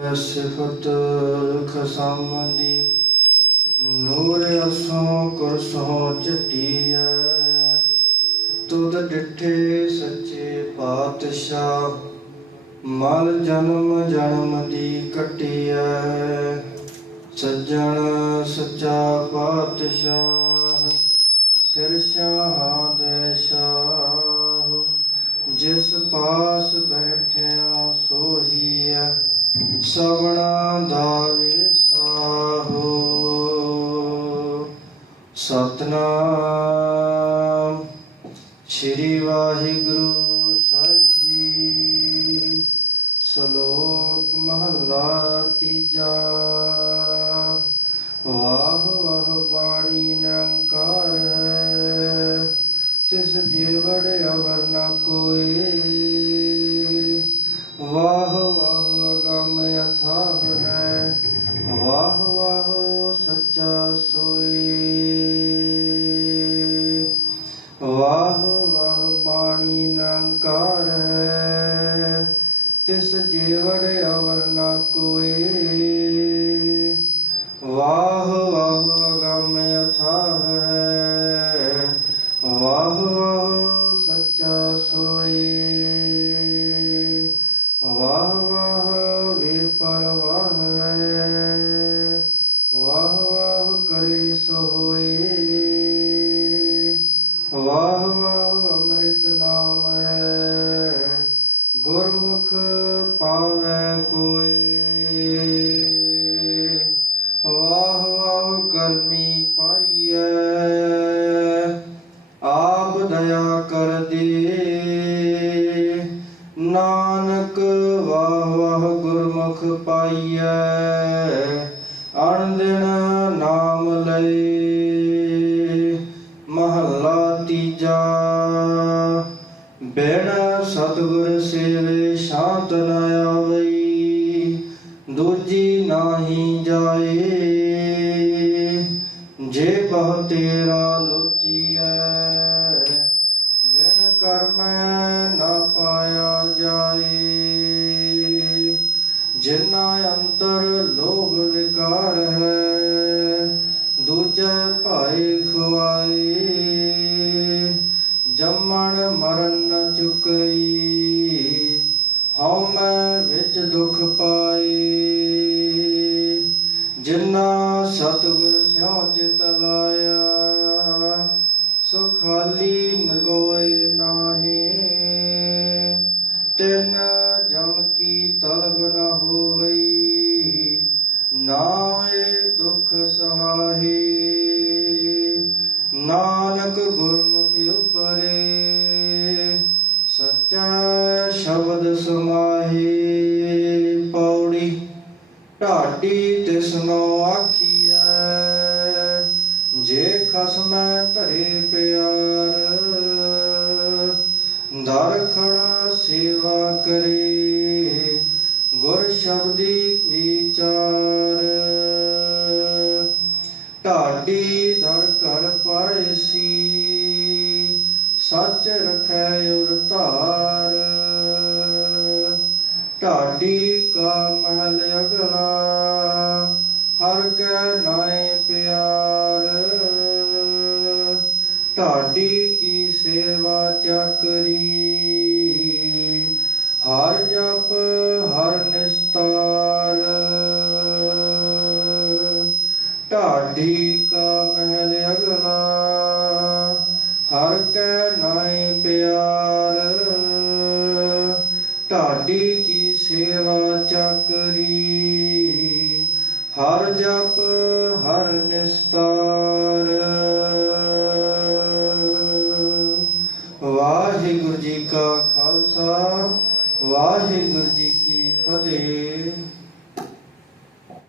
ਸਿਫਤ ਖਸਮ ਦੀ ਨੂਰ ਅਸੋਂ ਕੁਰਸੋਂ ਚਟੀਐ ਤੁਧ ਡਿਠੇ ਸੱਚੇ ਪਾਤਸ਼ਾਹ, ਮਲ ਜਨਮ ਜਨਮ ਦੀ ਕਟਿਐ। ਸੱਜਣ ਸੱਚਾ ਪਾਤਸ਼ਾਹ, ਸਿਰ ਸ਼ਾਹਾਂ ਦੇ ਸ਼ਾਹ। ਜਿਸ ਪਾਸ ਬੈਠਿਆ ਸੋਹੀਐ ਸਵਣਾ ਦਾ ਵਿਸਾਹੋ। ਸਤਨਾਮ ਸ੍ਰੀ ਵਾਹਿਗੁਰੂ ਸਾਹਿਬ ਜੀ। ਸ਼ਲੋਕ ਮਹਲਾ ਤੀਜਾ। ਵਾਹ ਵਾਹ ਬਾਣੀ ਨਿਰੰਕਾਰ ਹੈ, ਤਿਸ ਜੀਵੜ ਅਵਰ ਨ ਕੋਈ। ਵਾਹ ਵਾਹ ਵਾਹ ਬਾਣੀ ਨੰਕਾਰ ਹੈ, ਤਿਸ ਜੀਵੜ ਅਵਰ ਨਾ ਕੋਏ। ਵਾਹ ਵਾਹ ਅਗਮ ਅਥਾਹ ਹੈ, ਵਾਹ ਵਾਹ ਸੱਚਾ ਸੋਏ। ਵਾਹ ਵਾਹ ਵੇ ਹੈ, ਵਾਹ ਵਾਹ ਕਰੇ ਸੋਏ। ਵਾਹ ਵਾਹ ਅੰਮ੍ਰਿਤ ਨਾਮ ਹੈ ਗੁਰਮੁਖ ਪਾਵੈ ਕੋਈ। ਵਾਹ ਵਾਹ ਕਰਮੀ ਪਾਈਐ, ਆਪ ਦਇਆ ਕਰ ਦੇ ਨਾਨਕ ਵਾਹ ਵਾਹ ਗੁਰਮੁਖ ਪਾਈਐ, ਅਣ ਦਿਨ ਨਾਮ ਲਈ ਮਹੱਲਾ ਤੀਜਾ। ਬਿਨ ਸਤਿਗੁਰ ਸੇਵੇ ਸ਼ਾਂਤ ਨ ਆਵਈ, ਦੂਜੀ ਨਾਹੀ ਜਾਏ। ਜੇ ਬਹੁ ਤੇਰਾ ਲੋਚੀਐ, ਵਿਣ ਕਰਮੈ ਨਾ ਪਾਇਆ ਜਾਏ। ਜਿਨਾ ਅੰਤਰ ਲੋਭ ਵਿਕਾਰ ਹੈ ਦੁਖ ਪਾਏ। ਜਿਨਾ ਸਤਿਗੁਰ ਸਿਉ ਚਿਤ ਲਾਇਆ ਸੋ ਖਾਲੀ ਨ ਕੋਇ ਨਾਹੀ। ਤਿਨ ਜਮ ਕੀ ਤਲਬ ਨ ਹੋਵਈ ਨਾਏ ਦੁਖ ਸਹਾਹੀ। ਨਾਨਕ ਗੁਰਮੁਖ ਉਪਰੇ, ਸੱਚਾ ਸ਼ਬਦ ਸਮਾਹੀ। ਢਾਡੀ ਤਿਸਨੋ ਆਖੀਐ, ਜੇ ਖਸਮੈ ਧਰੇ ਪਿਆਰ, ਦਰ ਖੜਾ ਸੇਵਾ ਕਰੇ, ਗੁਰ ਸ਼ਬਦੀ ਵਿਚਾਰ ਢਾਡੀ ਦਰ ਘਰ ਪਾਇਸੀ ਸੱਚ ਰਖੈ ਉਰ ਧਾਰ ਢਾਡੀ ਕਾ ਮਹਿਲ ਅਗਲਾ, ਹਰ ਕੈ ਨਾਏ ਪਿਆਰ। ਢਾਡੀ ਕੀ ਸੇਵਾ ਚੱਕਰੀ, ਹਰ ਜਪ ਹਰ ਨਿਸਤਾਰ। ਢਾਡੀ ਹਰ ਜਪ ਹਰ ਨਿਸਤਾਰ। ਵਾਹਿਗੁਰੂ ਜੀ ਕਾ ਖਾਲਸਾ ਵਾਹਿਗੁਰੂ ਜੀ ਕੀ ਫਤਿਹ।